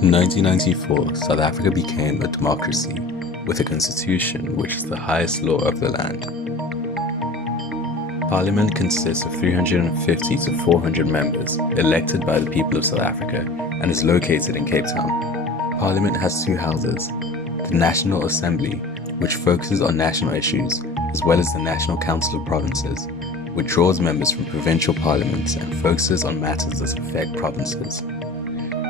In 1994, South Africa became a democracy with a constitution which is the highest law of the land. Parliament consists of 350 to 400 members elected by the people of South Africa and is located in Cape Town. Parliament has two houses, the National Assembly, which focuses on national issues, as well as the National Council of Provinces, which draws members from provincial parliaments and focuses on matters that affect provinces.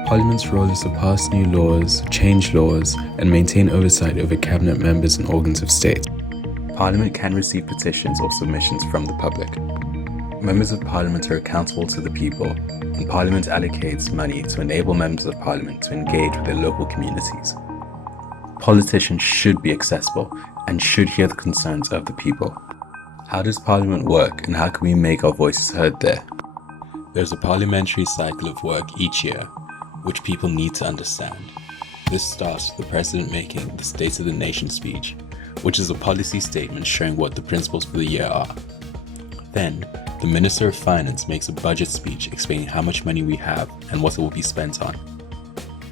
Parliament's role is to pass new laws, change laws, and maintain oversight over cabinet members and organs of state. Parliament can receive petitions or submissions from the public. Members of Parliament are accountable to the people, and Parliament allocates money to enable members of Parliament to engage with their local communities. Politicians should be accessible and should hear the concerns of the people. How does Parliament work, and how can we make our voices heard there? There's a parliamentary cycle of work each year, which people need to understand. This starts with the President making the State of the Nation speech, which is a policy statement showing what the principles for the year are. Then, the Minister of Finance makes a budget speech explaining how much money we have and what it will be spent on.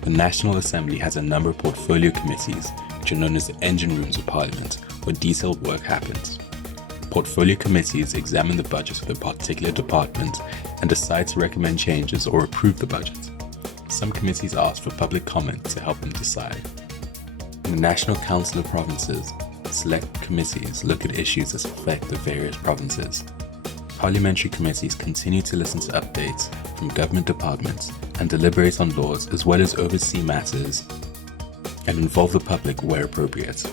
The National Assembly has a number of portfolio committees, which are known as the engine rooms of Parliament, where detailed work happens. Portfolio committees examine the budget of a particular department and decide to recommend changes or approve the budget. Some committees ask for public comment to help them decide. In the National Council of Provinces, select committees look at issues that affect the various provinces. Parliamentary committees continue to listen to updates from government departments and deliberate on laws as well as oversee matters and involve the public where appropriate.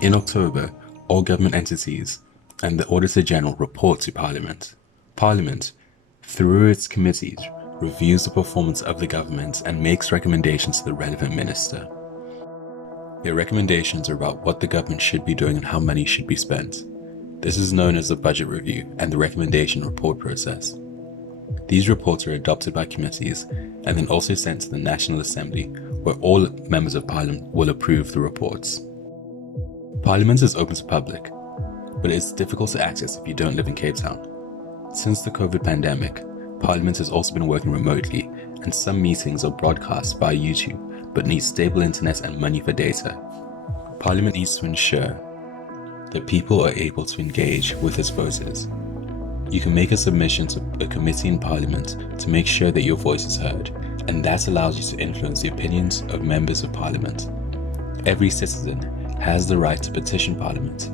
In October, all government entities and the Auditor General report to Parliament. Parliament, through its committees, reviews the performance of the government and makes recommendations to the relevant minister. Their recommendations are about what the government should be doing and how money should be spent. This is known as the budget review and the recommendation report process. These reports are adopted by committees and then also sent to the National Assembly, where all members of Parliament will approve the reports. Parliament is open to public, but it's difficult to access if you don't live in Cape Town. Since the COVID pandemic, Parliament has also been working remotely, and some meetings are broadcast via YouTube, but need stable internet and money for data. Parliament needs to ensure that people are able to engage with its voters. You can make a submission to a committee in Parliament to make sure that your voice is heard, and that allows you to influence the opinions of members of Parliament. Every citizen has the right to petition Parliament,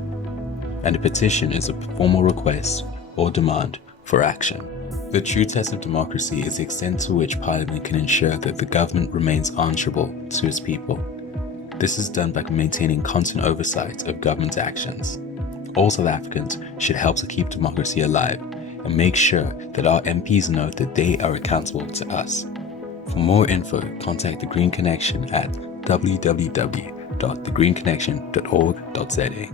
and a petition is a formal request or demand for action. The true test of democracy is the extent to which Parliament can ensure that the government remains answerable to its people. This is done by maintaining constant oversight of government actions. All South Africans should help to keep democracy alive and make sure that our MPs know that they are accountable to us. For more info, contact The Green Connection at www.thegreenconnection.org.za.